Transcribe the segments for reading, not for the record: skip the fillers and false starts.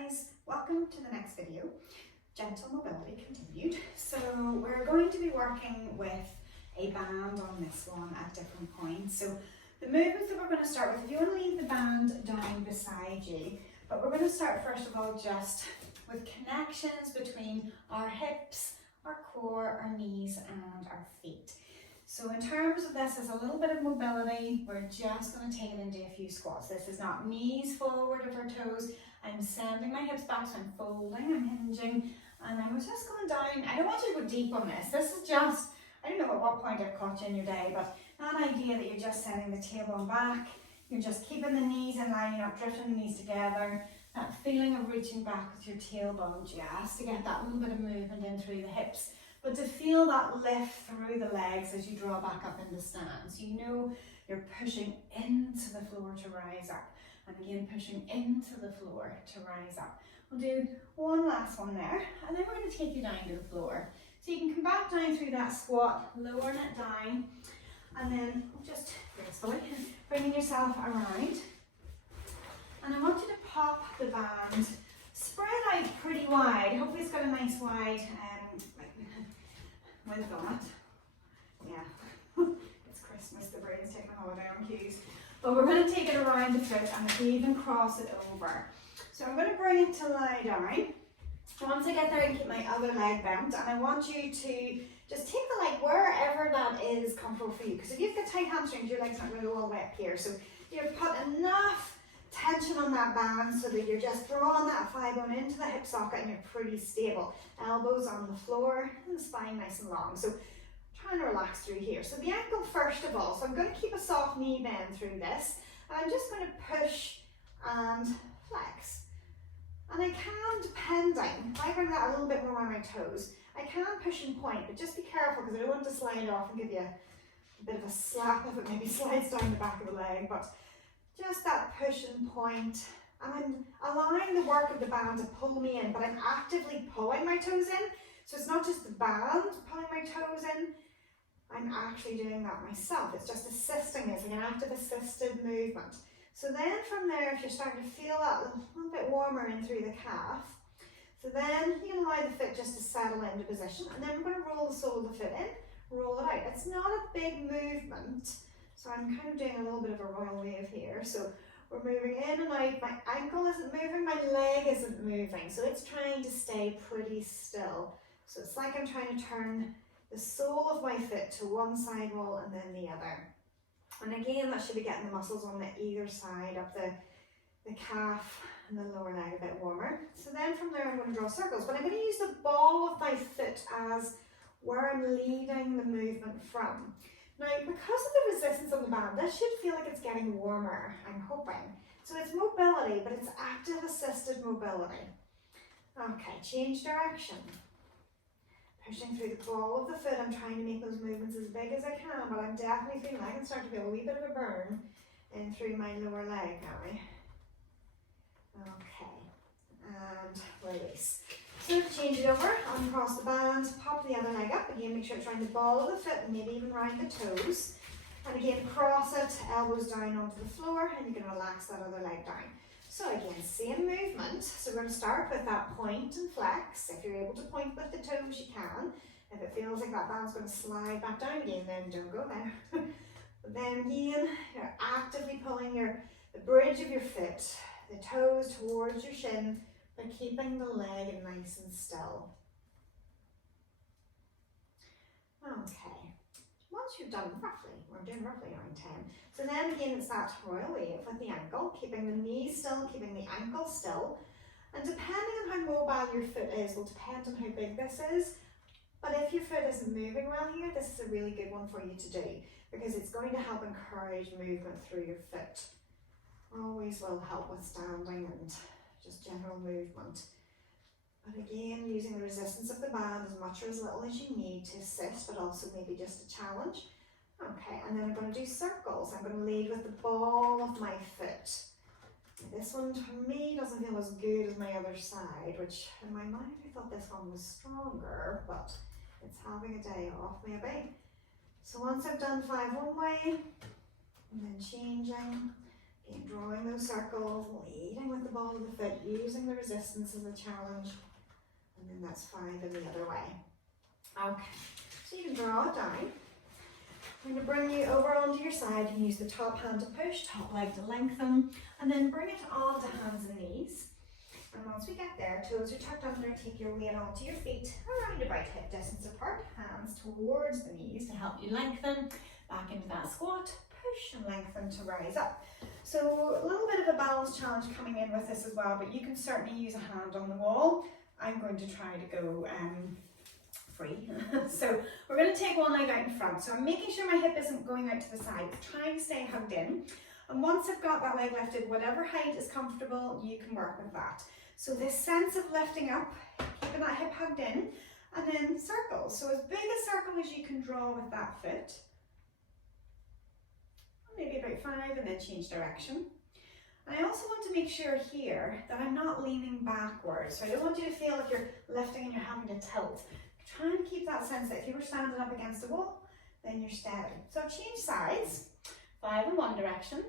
guys, welcome to the next video. Gentle mobility continued. So we're going to be working with a band on this one at different points. So the movements that we're going to start with, if you want to leave the band down beside you, but we're going to start first of all just with connections between our hips, our core, our knees and our feet. So in terms of this, as a little bit of mobility, we're just going to take it into a few squats. This is not knees forward of our toes. I'm sending my hips back, so I'm folding, I'm hinging, and I was just going down. I don't want you to go deep on this. This is just, I don't know at what point I've caught you in your day, but that idea that you're just sending the tailbone back, you're just keeping the knees in line, you're not drifting the knees together, that feeling of reaching back with your tailbone just to get that little bit of movement in through the hips. But to feel that lift through the legs as you draw back up into stance. You know you're pushing into the floor to rise up. And again, pushing into the floor to rise up. We'll do one last one there. And then we're going to take you down to the floor. So you can come back down through that squat, lowering it down. And then just gracefully bringing yourself around. And I want you to pop the band, spread out pretty wide. Hopefully it's got a nice wide width on it. Yeah, it's Christmas, the brain's taking a holiday on cues. But we're going to take it around the foot and even cross it over. So I'm going to bring it to lie down. Once I get there, I can keep my other leg bent, and I want you to just take the leg wherever that is comfortable for you. Because if you've got tight hamstrings, your leg's not going to go all the way up here. So you've put enough tension on that band so that you're just drawing that thigh bone into the hip socket and you're pretty stable. Elbows on the floor and the spine nice and long. So trying to relax through here. So the ankle first of all. So I'm going to keep a soft knee bend through this. And I'm just going to push and flex. And I can, depending, if I bring that a little bit more around my toes, I can push and point, but just be careful because I don't want to slide off and give you a bit of a slap if it maybe slides down the back of the leg. But just that push and point, and I'm allowing the work of the band to pull me in, but I'm actively pulling my toes in. So it's not just the band pulling my toes in, I'm actually doing that myself. It's just assisting, it's like an active assisted movement. So then from there, if you're starting to feel that a little bit warmer in through the calf, so then you can allow the foot just to settle into position, and then we're going to roll the sole of the foot in, roll it out. It's not a big movement. So I'm kind of doing a little bit of a royal wave here. So we're moving in and out. My ankle isn't moving, my leg isn't moving. So it's trying to stay pretty still. So it's like I'm trying to turn the sole of my foot to one side wall and then the other. And again, that should be getting the muscles on the either side of the calf and the lower leg a bit warmer. So then from there, I'm going to draw circles. But I'm going to use the ball of my foot as where I'm leading the movement from. Now, because of the resistance on the band, this should feel like it's getting warmer, I'm hoping. So it's mobility, but it's active assisted mobility. Okay, change direction. Pushing through the ball of the foot, I'm trying to make those movements as big as I can, but I'm definitely feeling I can start to feel a wee bit of a burn in through my lower leg now. Okay, and release. So change it over, uncross the band, pop the other leg up. Again, make sure it's around the ball of the foot and maybe even around the toes. And again, cross it, elbows down onto the floor, and you can relax that other leg down. So again, same movement. So we're going to start with that point and flex. If you're able to point with the toes, you can. If it feels like that band's going to slide back down again, then don't go there. But then again, you're actively pulling the bridge of your foot, the toes towards your shin, by keeping the leg nice and still. Okay, once you've done roughly, we're doing roughly around 10. So then again, it's that royal wave with the ankle, keeping the knee still, keeping the ankle still. And depending on how mobile your foot is, will depend on how big this is. But if your foot isn't moving well here, this is a really good one for you to do because it's going to help encourage movement through your foot. Always will help with standing and just general movement. But again, using the resistance of the band as much or as little as you need to assist, but also maybe just a challenge. Okay, and then I'm going to do circles. I'm going to lead with the ball of my foot. This one, to me, doesn't feel as good as my other side, which in my mind, I thought this one was stronger, but it's having a day off maybe. So once I've done 5 one way, and then changing, Again, drawing those circles, leading with the ball of the foot, using the resistance as a challenge. And then that's 5 in the other way. Okay, so you can draw it down. I'm going to bring you over onto your side and use the top hand to push, top leg to lengthen, and then bring it onto hands and knees. And once we get there, toes are tucked under, take your weight onto your feet, around about hip distance apart, hands towards the knees to help you lengthen, back into that squat, push and lengthen to rise up. So a little bit of a balance challenge coming in with this as well, but you can certainly use a hand on the wall. I'm going to try to go free. So we're going to take one leg out in front. So I'm making sure my hip isn't going out to the side, trying to stay hugged in. And once I've got that leg lifted, whatever height is comfortable, you can work with that. So this sense of lifting up, keeping that hip hugged in, and then circles. So as big a circle as you can draw with that foot. Maybe about 5 and then change direction. And I also want to make sure here that I'm not leaning backwards. So I don't want you to feel like you're lifting and you're having to tilt. Try and keep that sense that if you were standing up against a wall, then you're steady. So change sides, 5 in one direction.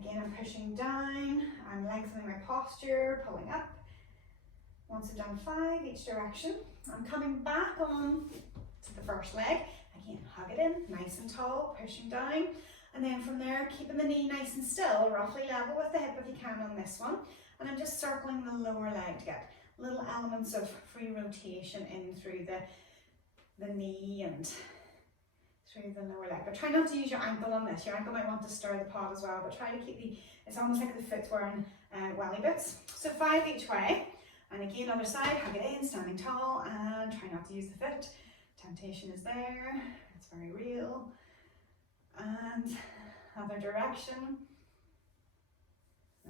Again, I'm pushing down, I'm lengthening my posture, pulling up. Once I've done 5 each direction, I'm coming back on to the first leg. Again, hug it in, nice and tall, pushing down. And then from there, keeping the knee nice and still, roughly level with the hip if you can on this one. And I'm just circling the lower leg to get little elements of free rotation in through the knee and through the lower leg. But try not to use your ankle on this. Your ankle might want to stir the pot as well, but try to keep it's almost like the foot's wearing welly boots. So 5 each way. And again, other side, hug it in, standing tall, and try not to use the foot. Temptation is there, it's very real. And other direction.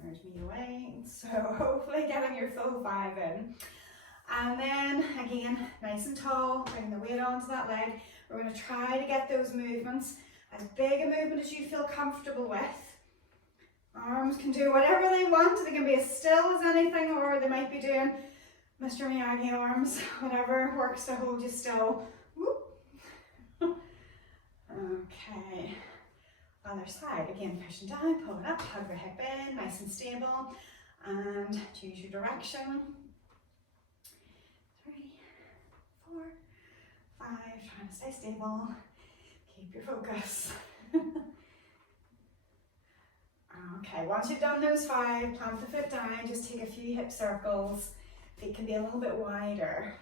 There's me away. So hopefully getting your full 5 in. And then again, nice and tall, bring the weight onto that leg. We're going to try to get those movements as big a movement as you feel comfortable with. Arms can do whatever they want. They can be as still as anything, or they might be doing Mr. Miyagi arms, whatever works to hold you still. Whoop. Okay. Other side, again, pushing down, pulling up, hug the hip in, nice and stable, and choose your direction. 3, 4, 5, trying to stay stable, keep your focus. Okay, once you've done those 5, plant the foot down, just take a few hip circles. Feet can be a little bit wider.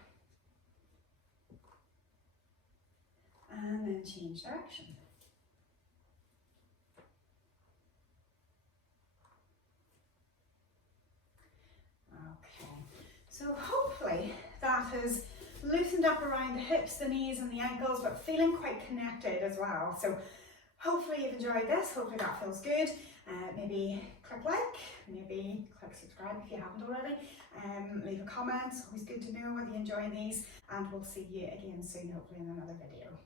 And then change direction. Okay, so hopefully that has loosened up around the hips, the knees and the ankles, but feeling quite connected as well. So hopefully you've enjoyed this, hopefully that feels good. Maybe click like, maybe click subscribe if you haven't already. Leave a comment, it's always good to know whether you enjoy these, and we'll see you again soon, hopefully in another video.